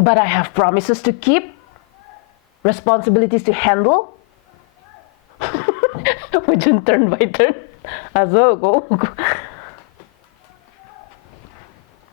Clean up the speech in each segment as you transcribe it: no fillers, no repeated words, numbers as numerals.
but I have promises to keep, responsibilities to handle. Hujan turn by turn.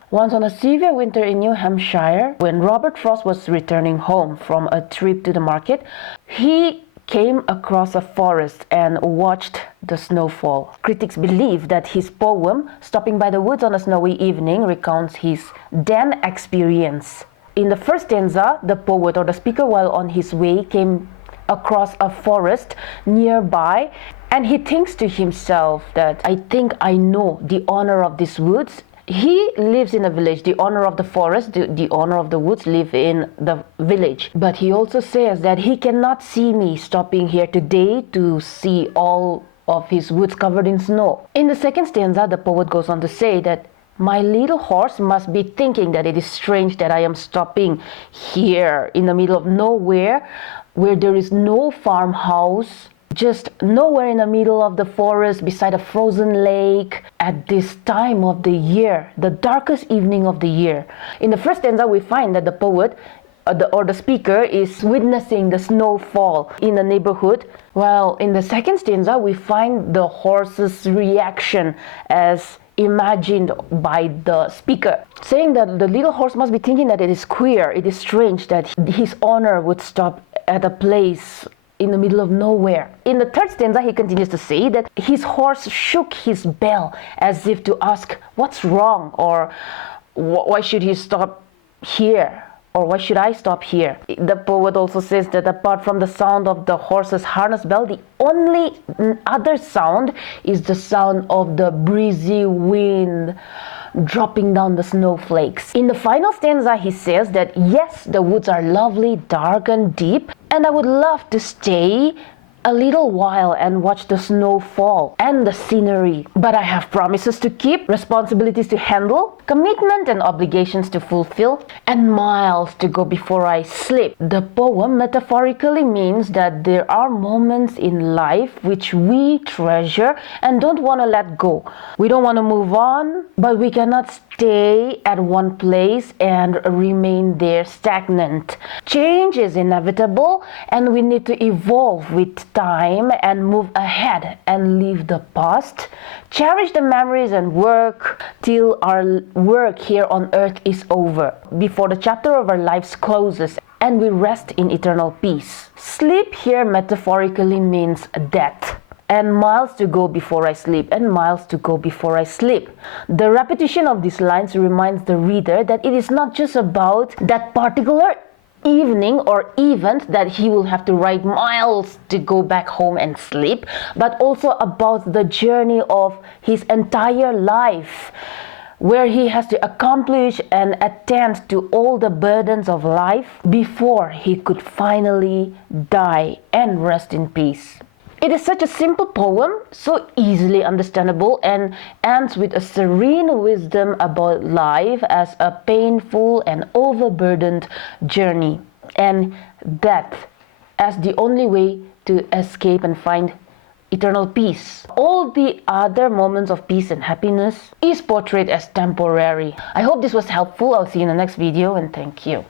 Once on a severe winter in New Hampshire, when Robert Frost was returning home from a trip to the market, he came across a forest and watched the snowfall. Critics believe that his poem, Stopping by the Woods on a Snowy Evening, recounts his then experience. In the first stanza, the poet or the speaker, while on his way, came across a forest nearby, and he thinks to himself that, I think I know the owner of these woods. He lives in a village. The owner of the forest, the owner of the woods live in the village. But he also says that he cannot see me stopping here today to see all of his woods covered in snow. In the second stanza, the poet goes on to say that my little horse must be thinking that it is strange that I am stopping here in the middle of nowhere, where there is no farmhouse, just nowhere in the middle of the forest beside a frozen lake at this time of the year, the darkest evening of the year. In the first stanza, we find that the poet or the speaker is witnessing the snowfall in the neighborhood, while in the second stanza, we find the horse's reaction as imagined by the speaker, saying that the little horse must be thinking that it is queer, it is strange that his owner would stop at a place in the middle of nowhere. In the third stanza, he continues to say that his horse shook his bell as if to ask, what's wrong? Or why should he stop here? Or why should I stop here? The poet also says that apart from the sound of the horse's harness bell, the only other sound is the sound of the breezy wind dropping down the snowflakes. In the final stanza, he says that yes, the woods are lovely, dark and deep, and I would love to stay a little while and watch the snow fall and the scenery. But I have promises to keep, responsibilities to handle, commitment and obligations to fulfill, and miles to go before I sleep. The poem metaphorically means that there are moments in life which we treasure and don't want to let go. We don't want to move on, but we cannot stay at one place and remain there stagnant. Change is inevitable, and we need to evolve with time and move ahead and leave the past. Cherish the memories and work till our work here on earth is over, before the chapter of our lives closes and we rest in eternal peace. Sleep here metaphorically means death. And miles to go before I sleep, and miles to go before I sleep. The repetition of these lines reminds the reader that it is not just about that particular evening or event that he will have to ride miles to go back home and sleep, but also about the journey of his entire life, where he has to accomplish and attend to all the burdens of life before he could finally die and rest in peace. It is such a simple poem, so easily understandable, and ends with a serene wisdom about life as a painful and overburdened journey, and death as the only way to escape and find eternal peace. All the other moments of peace and happiness is portrayed as temporary. I hope this was helpful. I'll see you in the next video, and thank you.